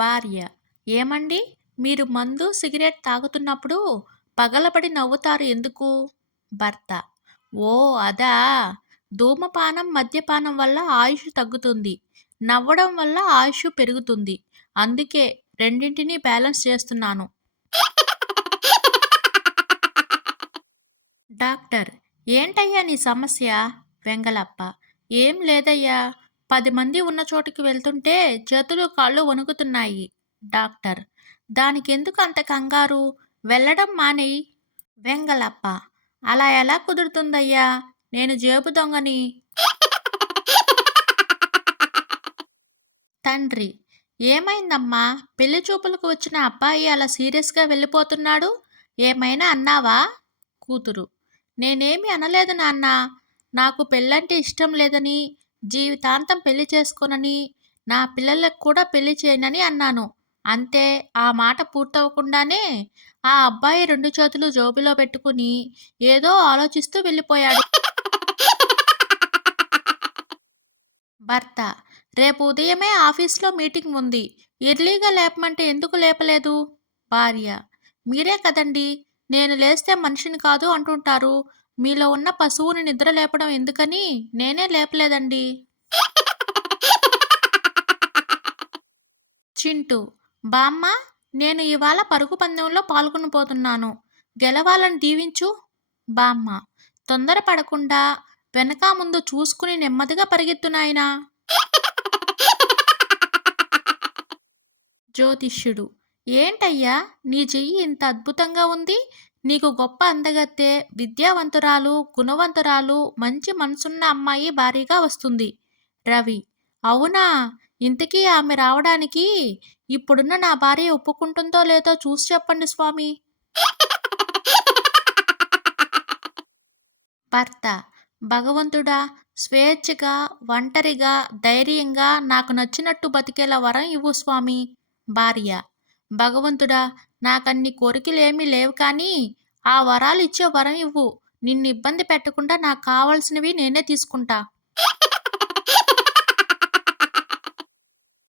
భార్య: ఏమండి, మీరు మందు, సిగరెట్ తాగుతున్నప్పుడు పగలబడి నవ్వుతారు ఎందుకు? భర్త: ఓ అదా! ధూమపానం, మద్యపానం వల్ల ఆయుష్ తగ్గుతుంది. నవ్వడం వల్ల ఆయుష్ పెరుగుతుంది. అందుకే రెండింటినీ బ్యాలెన్స్ చేస్తున్నాను. డాక్టర్: ఏంటయ్యా నీ సమస్య? వెంగళప్ప: ఏం లేదయ్యా, 10 మంది ఉన్న చోటుకి వెళ్తుంటే చేతులు కాళ్ళు వణుకుతున్నాయి. డాక్టర్: దానికెందుకు అంత కంగారు? వెళ్ళడం మానేయ్. వెంగళప్ప: అలా ఎలా కుదురుతుందయ్యా, నేను జేబు దొంగని. తండ్రి: ఏమైందమ్మా, పెళ్లి చూపులకు వచ్చిన అబ్బాయి అలా సీరియస్గా వెళ్ళిపోతున్నాడు? ఏమైనా అన్నావా? కూతురు: నేనేమి అనలేదు నాన్న. నాకు పెళ్ళంటే ఇష్టం లేదని, జీవితాంతం పెళ్లి చేసుకోనని, నా పిల్లలకు కూడా పెళ్లి చేయనని అన్నాను. అంతే. ఆ మాట పూర్తవకుండానే ఆ అబ్బాయి 2 చేతులు జోబులో పెట్టుకుని ఏదో ఆలోచిస్తూ వెళ్ళిపోయాడు. భర్త: రేపు ఉదయమే ఆఫీస్లో మీటింగ్ ఉంది. ఎర్లీగా లేపమంటే ఎందుకు లేపలేదు? భార్య: మీరే కదండి, నేను లేస్తే మనిషిని కాదు అంటుంటారు. మీలో ఉన్న పశువుని నిద్ర లేపడం ఎందుకని నేనే లేపలేదండి. చింటూ: బామ్మ, నేను ఇవాళ పరుగు పందెంలో పాల్గొనబోతున్నాను. గెలవాలని దీవించు. బామ్మ: తొందరపడకుండా వెనక ముందు చూసుకుని నెమ్మదిగా పరిగెత్తు నాయనా. జ్యోతిష్యుడు: ఏంటయ్యా, నీ చెయ్యి ఇంత అద్భుతంగా ఉంది. నీకు గొప్ప అందగత్తె, విద్యావంతురాలు, గుణవంతురాలు, మంచి మనసున్న అమ్మాయి భారీగా వస్తుంది. రవి: అవునా? ఇంతకీ ఆమె రావడానికి ఇప్పుడున్న నా భార్య ఒప్పుకుంటుందో లేదో చూసి చెప్పండి స్వామి. భర్త: భగవంతుడా, స్వేచ్ఛగా, ఒంటరిగా, ధైర్యంగా నాకు నచ్చినట్టు బతికేలా వరం ఇవ్వు స్వామి. భార్య: భగవంతుడా, నాకన్ని కోరికలేమీ లేవు కానీ ఆ వరాలు ఇచ్చే వరం ఇవ్వు. నిన్ను ఇబ్బంది పెట్టకుండా నాకు కావలసినవి నేనే తీసుకుంటా.